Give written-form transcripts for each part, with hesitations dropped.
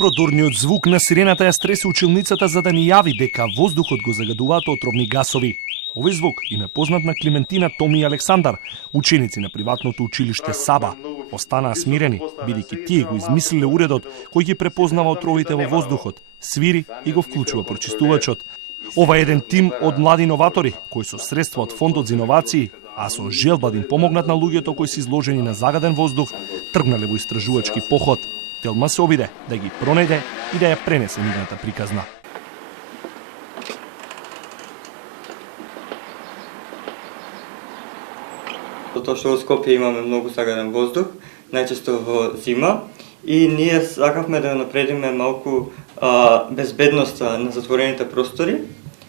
Продорниот звук на сирената ја стресе училницата за да ни јави дека воздухот го загадуваат отровни гасови. Овој звук им е познат на Климентина, Томи и Александар, ученици на приватното училиште Саба. Останаа смирени, бидејќи тие го измислиле уредот кој ги препознава отровите во воздухот, свири и го вклучува прочистувачот. Ова е еден тим од млади иноватори, кои со средства од Фондот за иновации, а со желба да им помогнат на луѓето кои се изложени на загаден воздух, тргнале во истражувачки поход. Телма се обиде да ги пронајде и да ја пренесе нивната приказна. Затоа што во Скопје имаме многу загаден воздух, најчесто во зима, и ние сакавме да напредиме малку безбедноста на затворените простори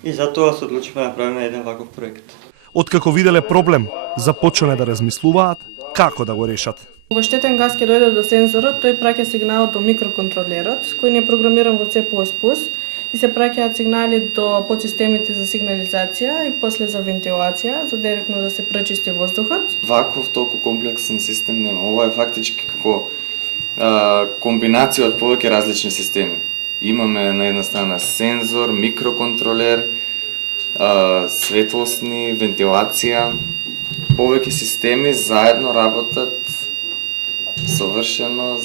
и затоа се одлучивме да направиме еден ваков проект. Откако виделе проблем, започнале да размислуваат како да го решат. Кога штетен газ ќе дојде до сензорот, тој праќа сигналот до микроконтролерот, кој не е програмиран во C++ и се праќаат сигнали до подсистемите за сигнализација и после за вентилација, за директно да се пречисти воздухот. Ваков толку комплексен систем нема. Ова е фактички како комбинација од повеќе различни системи. Имаме на една страна сензор, микроконтролер, светлосни, вентилација, повеќе системи заедно работат совршено.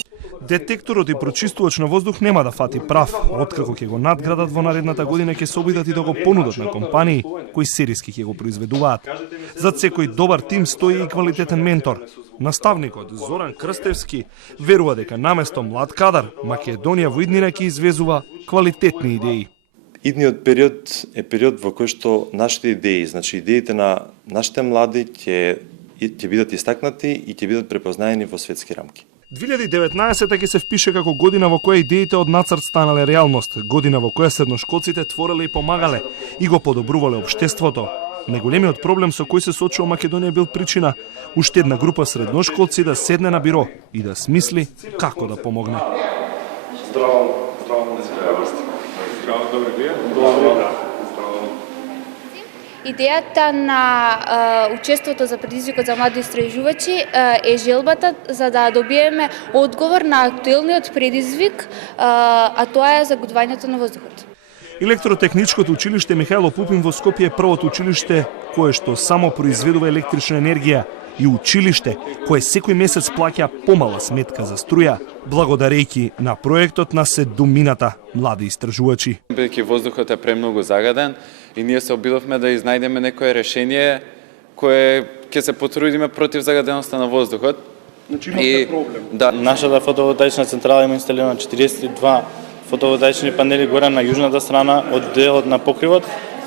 Детекторот и прочистувач на воздух нема да фати прав. Откако ќе го надградат во наредната година ќе се обидат и да го понудат на компании кои сериски ќе го произведуваат. Зад секој добар тим стои и квалитетен ментор. Наставникот Зоран Крстевски верува дека наместо млад кадар, Македонија во иднина ќе извезува квалитетни идеи. Идниот период е период во кој што нашите идеи, значи идеите на нашите млади ќе бидат истакнати и ќе бидат препознаени во светски рамки. 2019 ќе се впише како година во која идеите од нацрт станале реалност, година во која средношколците твореле и помагале и го подобрувале општеството. Најголемиот проблем со кој се соочува Македонија бил причина уште една група средношколци да седне на биро и да смисли како да помогне. Здраво, добре. Идејата на учеството за предизвикот за млади истражувачи е желбата за да добиеме одговор на актуелниот предизвик, а тоа е загадувањето на воздухот. Електротехничкото училиште Михајло Пупин во Скопје е првото училиште кое што само произведува електрична енергија и училиште кое секој месец плаќа помала сметка за струја, благодарејќи на проектот на седумината млади истражувачи. Бидејќи воздухот е премногу загаден и ние се обидовме да изнајдеме некое решение кое ќе се потрудиме против загаденоста на воздухот. Значи имате проблем. Да, нашата фотоволтаична централа има инсталирано 42 фотоволтаични панели горе на јужната страна од делот на покривот,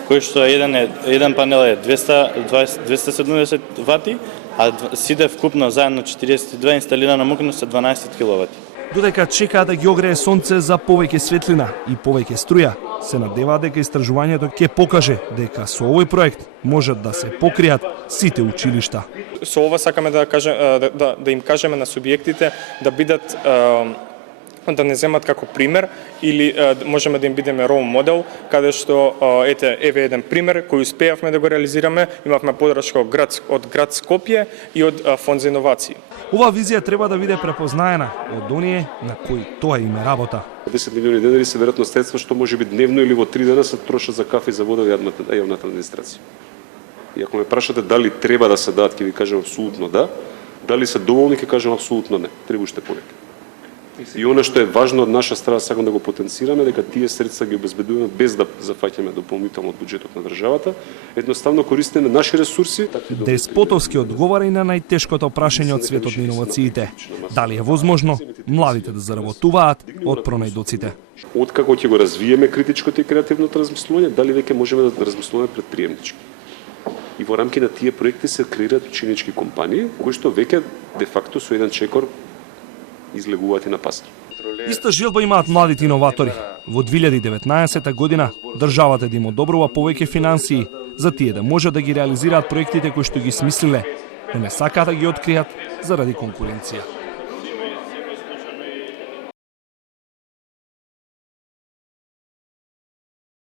кој што еден панел е 270 вати, а сите вкупно заедно 42 инсталирана мокност е 12 киловати. Додека чекаат да ги огрее сонце за повеќе светлина и повеќе струја, се надеваат дека истражувањето ќе покаже дека со овој проект можат да се покријат сите училишта. Со ова сакаме да им кажеме на субјектите да бидат да не земат како пример или можеме да им бидеме рол модел, каде што еве еден пример кој успеавме да го реализираме, имавме подршка од град Скопје и од Фонд за иновации. Ова визија треба да биде препознаена од оние на кои тоа им е работа. 10 милиони денари се веројатно средства што може би дневно или во 3 дена се трошат за кафе и за вода во јавната администрација. И ако ме прашате дали треба да се дадат, ќе ви кажам апсолутно да. Дали се доволни, ќе кажам апсолутно не. Треба уште повеќе. И она што е важно од наша страна, сакам да го потенцираме, дека тие средства ги обезбедуваме без да зафаќаме дополнително од буџетот на државата, едноставно користиме наши ресурси. Деспотовски одговара и на најтешкото прашање од светот на иновациите. Дали е возможно младите да заработуваат од пронајдоците? Откако ќе го развиеме критичкото и креативното размислување, дали веќе можеме да размислуваме предприемнички. И во рамки на тие проекти се креираат ученички компании, кои што веќе де факто со еден чекор излегуваат и на пазар. Иста желба имаат младите иноватори. Во 2019 година државата да им одобрува повеќе финансии за тие да може да ги реализираат проектите кои што ги смислиле, но не сакаат да ги откријат заради конкуренција.